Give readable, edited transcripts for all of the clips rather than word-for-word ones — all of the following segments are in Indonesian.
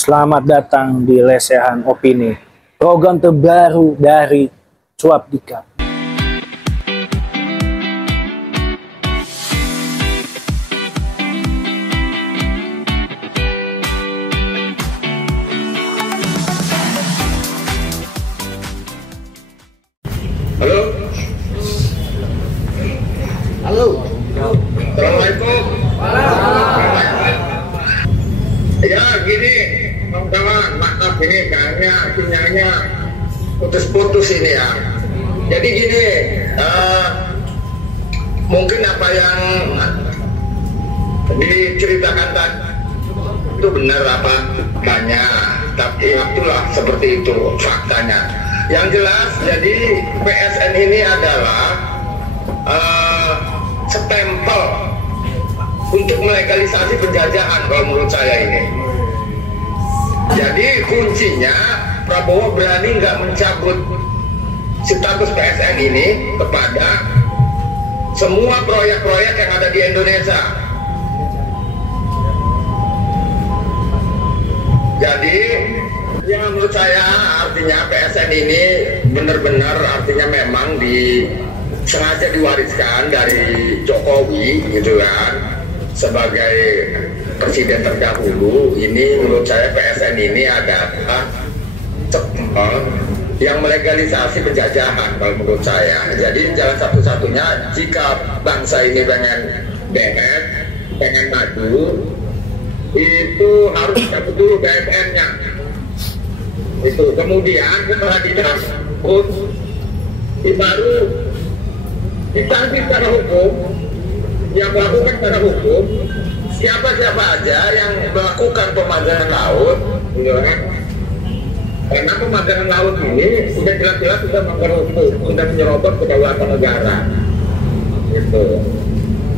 Selamat datang di Lesehan Opini, program terbaru dari Cuap Dikap. Halo. Halo. Assalamualaikum. Ya gini, kawan-kawan, maaf ini kayaknya sinyalnya putus-putus ini ya. Jadi gini, mungkin apa yang diceritakan tadi itu benar apa adanya, tapi itulah seperti itu faktanya. Yang jelas, jadi PSN ini adalah stempel untuk melegalisasi penjajahan kalau menurut saya ini. Jadi kuncinya Prabowo berani nggak mencabut status PSN ini kepada semua proyek-proyek yang ada di Indonesia. Jadi ya menurut saya artinya PSN ini benar-benar artinya memang sengaja diwariskan dari Jokowi gitu kan, sebagai presiden terdahulu. Ini menurut saya PSN ini adalah stempel yang melegalisasi penjajahan kalau menurut saya. Jadi jalan satu-satunya jika bangsa ini pengen beres, pengen maju, itu harus cabut dulu PSN-nya. Itu kemudian setelah dicabut baru disanksi secara hukum, yang melakukan secara hukum siapa-siapa aja yang melakukan pemadanan laut, gitu kan? Karena pemadanan laut ini sudah jelas-jelas sudah melanggar hukum, sudah menyerobot kedaulatan negara, gitu.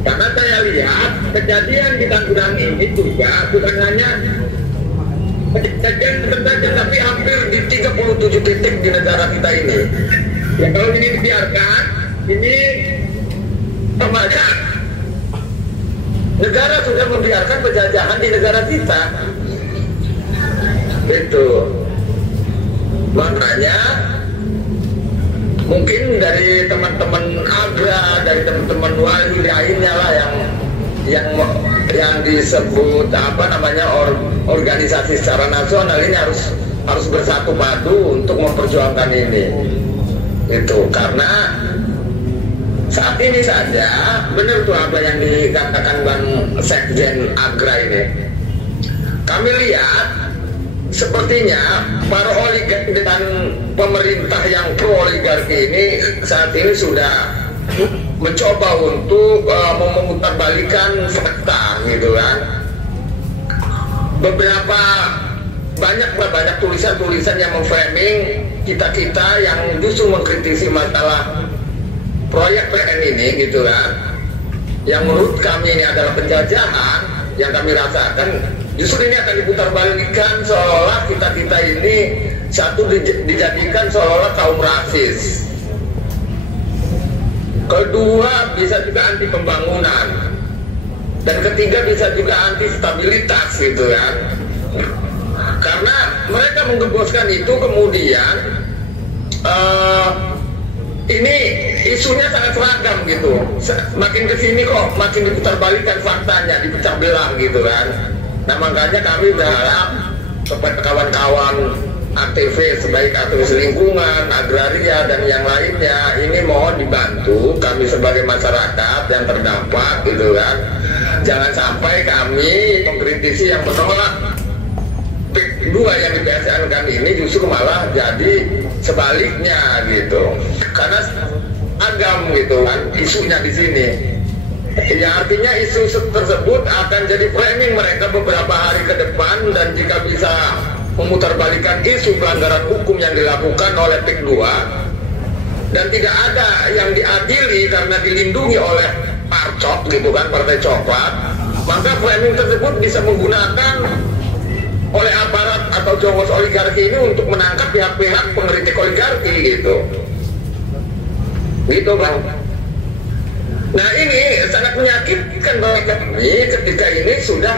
Karena saya lihat kejadian di Tangerang ini juga bukan hanya kejadian terjadi, tapi hampir di 37 titik di negara kita ini. Ya kalau ini dibiarkan, ini remaja negara sudah membiarkan penjajahan di negara kita. Itu makanya mungkin dari teman-teman Agra, dari teman-teman wali lainnya lah yang disebut apa namanya organisasi secara nasional ini harus bersatu padu untuk memperjuangkan ini. Itu karena saat ini saja benar tuh apa yang dikatakan Bang Sekjen Agra ini. Kami lihat sepertinya para oligarki dan pemerintah yang pro oligarki ini saat ini sudah mencoba untuk memutarbalikan fakta, gitu kan. Banyak tulisan-tulisan yang memframing kita yang justru mengkritisi masalah proyek PN ini, gitu kan. Yang menurut kami ini adalah penjajahan yang kami rasakan. Justru ini akan diputarbalikkan seolah-olah kita ini satu dijadikan seolah-olah kaum rasis. Kedua bisa juga anti pembangunan. Dan ketiga bisa juga anti stabilitas, gitu kan. Karena mereka menggemboskan itu kemudian ini isunya sangat seragam gitu. Makin kesini kok makin diputarbalikkan faktanya, dipecah belah gitu kan. Nah makanya kami berharap kepada kawan-kawan aktivis, baik aktivis lingkungan, agraria dan yang lainnya, ini mohon dibantu kami sebagai masyarakat yang terdampak gitu kan. Jangan sampai kami mengkritisi yang menolak PIK 2 yang di PSN kan ini justru malah jadi sebaliknya gitu. Karena agam gitu kan isunya di sini. Ya artinya isu tersebut akan jadi framing mereka beberapa hari ke depan, dan jika bisa memutarbalikan isu pelanggaran hukum yang dilakukan oleh PIK 2 dan tidak ada yang diadili karena dilindungi oleh Parcok gitu kan, Partai Coklat, maka framing tersebut bisa menggunakan oleh aparat atau jongos oligarki ini untuk menangkap pihak-pihak pengkritik oligarki gitu Bang. Nah ini sangat menyakitkan bagi kami ketika ini sudah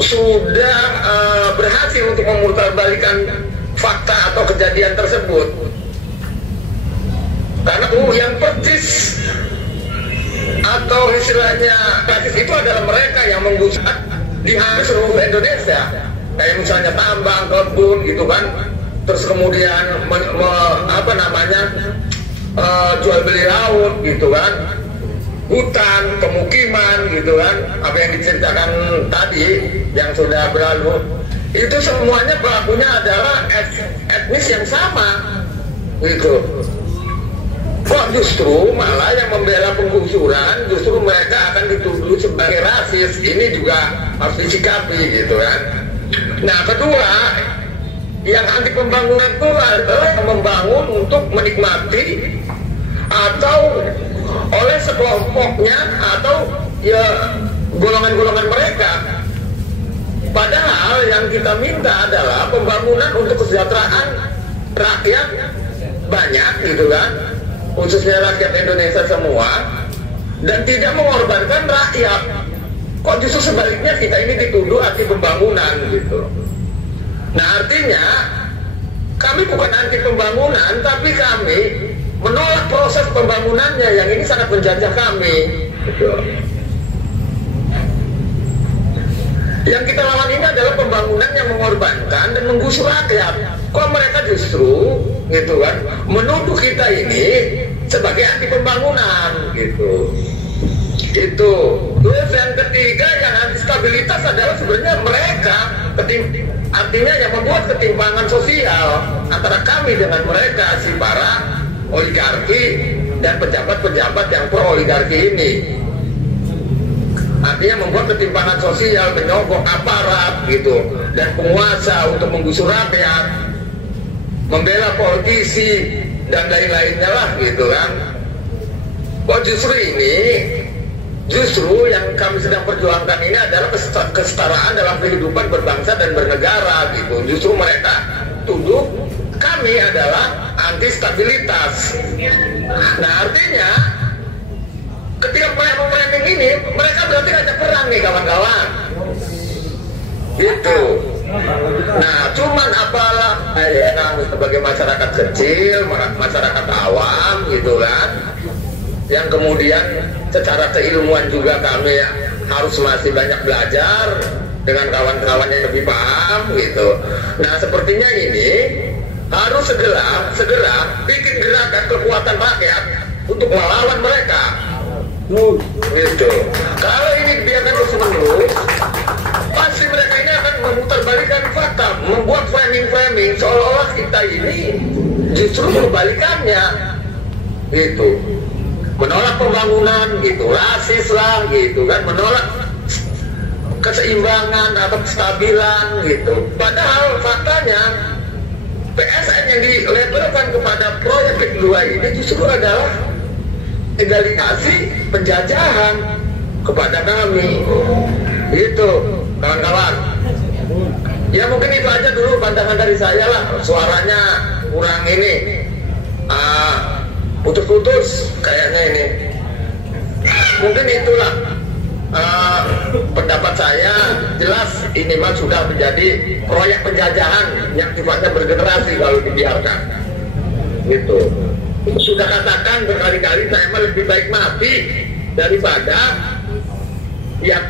sudah berhasil untuk memutarbalikkan fakta atau kejadian tersebut. Karena yang persis atau istilahnya rasis itu adalah mereka yang menggusur di hampir seluruh Indonesia, kayak misalnya tambang, kebun gitu kan, terus kemudian jual beli laut gitu kan, hutan, pemukiman gitu kan, apa yang diceritakan tadi yang sudah berlalu, itu semuanya pelakunya adalah etnis yang sama gitu. Kok justru malah yang membela penggusuran justru mereka akan dituduh sebagai rasis. Ini juga harus disikapi gitu kan. Nah kedua, yang anti pembangunan itu adalah membangun untuk menikmati atau oleh sekelompoknya atau ya golongan-golongan mereka. Padahal yang kita minta adalah pembangunan untuk kesejahteraan rakyat banyak gitu kan, khususnya rakyat Indonesia semua, dan tidak mengorbankan rakyat. Kok justru sebaliknya kita ini dituduh anti pembangunan gitu. Nah artinya kami bukan anti pembangunan, tapi kami menolak proses pembangunannya yang ini sangat menjajah kami gitu. Yang kita lawan ini adalah pembangunan yang mengorbankan dan menggusur rakyat. Kok mereka justru gitu kan menuduh kita ini sebagai anti pembangunan gitu. Itu. Terus yang ketiga yang anti stabilitas adalah sebenarnya mereka, artinya yang membuat ketimpangan sosial antara kami dengan mereka, si para oligarki dan pejabat-pejabat yang pro oligarki ini. Artinya membuat ketimpangan sosial, menyogok aparat gitu dan penguasa untuk menggusur rakyat, membela politisi dan lain-lainnya lah gitu kan. Kok justru ini, justru yang kami sedang perjuangkan ini adalah kesetaraan dalam kehidupan berbangsa dan bernegara gitu. Justru mereka tuduh kami adalah anti stabilitas. Nah artinya ketika mereka memframing ini, mereka berarti ngajak perang nih kawan-kawan gitu. Nah cuman apalah sebagai masyarakat kecil, masyarakat awam gitu kan, yang kemudian secara keilmuan juga kami harus masih banyak belajar dengan kawan-kawan yang lebih paham gitu. Nah sepertinya ini harus segera bikin gerakan kekuatan rakyat untuk melawan mereka gitu. Kalau ini dibiarkan terus-menerus, pasti mereka ini akan memutarbalikkan fakta, membuat framing seolah-olah kita ini justru kebalikannya gitu, menolak pembangunan gitu, rasis lah gitu kan, menolak keseimbangan atau kestabilan gitu. Padahal faktanya PSN yang dilabelkan kepada proyek kedua ini justru adalah legalisasi penjajahan kepada kami itu kawan-kawan. Ya mungkin itu aja dulu pandangan dari saya lah, suaranya kurang ini putus-putus kayaknya ini. Mungkin itulah pendapat saya. Jelas ini mah sudah menjadi proyek penjajahan yang sifatnya bergenerasi kalau dibiarkan gitu. Sudah katakan berkali-kali, saya mah lebih baik mati daripada ya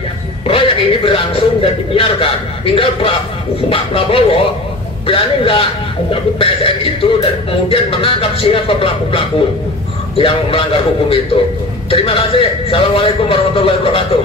proyek ini berlangsung dan dibiarkan. Tinggal Pak Prabowo berani nggak mencabut PSN itu dan kemudian menangkap siapa pelaku-pelaku yang melanggar hukum itu. Terima kasih. Assalamualaikum warahmatullahi wabarakatuh.